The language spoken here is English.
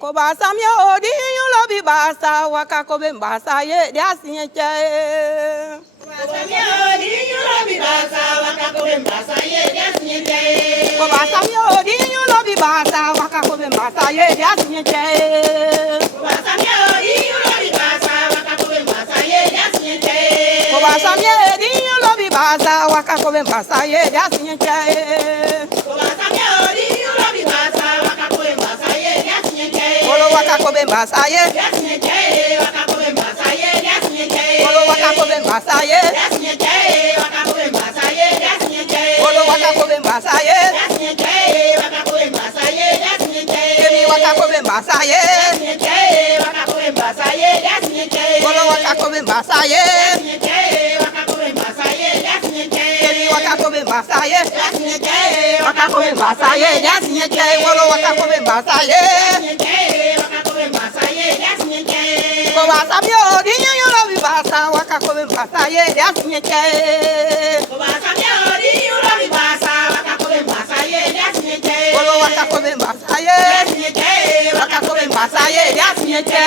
Kobasa mi odi yulo bi basa waka kobe mbasa ye diasinye che. Kobasa mi odi yulo bi basa waka kobe mbasa ye diasinye che. Kobasa mi odi yulo bi basa waka kobe mbasa ye diasinye che. Kobasa mi odi yulo bi basa waka kobe mbasa ye diasinye che. Kobasa mi odi yulo bi basa waka kobe mbasa ye diasinye che. Kobasa mi odi yulo bi basa waka kobe mbasa ye diasinye che. Olo waka kobe mbasa ye diasinye che. Waka kobe mbasa ye diasinye che. Olo waka kobe mbasa ye diasinye che. Waka kobe mbasa ye diasinye che. Olo waka kobe mbasa ye diasinye che. Waka kobe mbasa ye diasinye che. Kemi waka kobe mbasa ye diasinye che. Waka kobe mbasa ye diasinye che. Olo waka kobe mbasa ye diasinye che. Waka kobe mbasa ye diasinye che. Kemi waka kobe mbasa ye diasinye che. Waka kobe mbasa ye diasinye che Olo waka kobe mbasa ye diasinye che. Waka kobe mbasa ye diasinye che. Kobasa mi odi yulo bi basa waka kobe mbasa ye diasinye che Kobasa mi odi yulo bi basa waka kobe mbasa ye diasinye che. Olo waka kobe mbasa ye diasinye che. Waka kobe mbasa ye diasinye che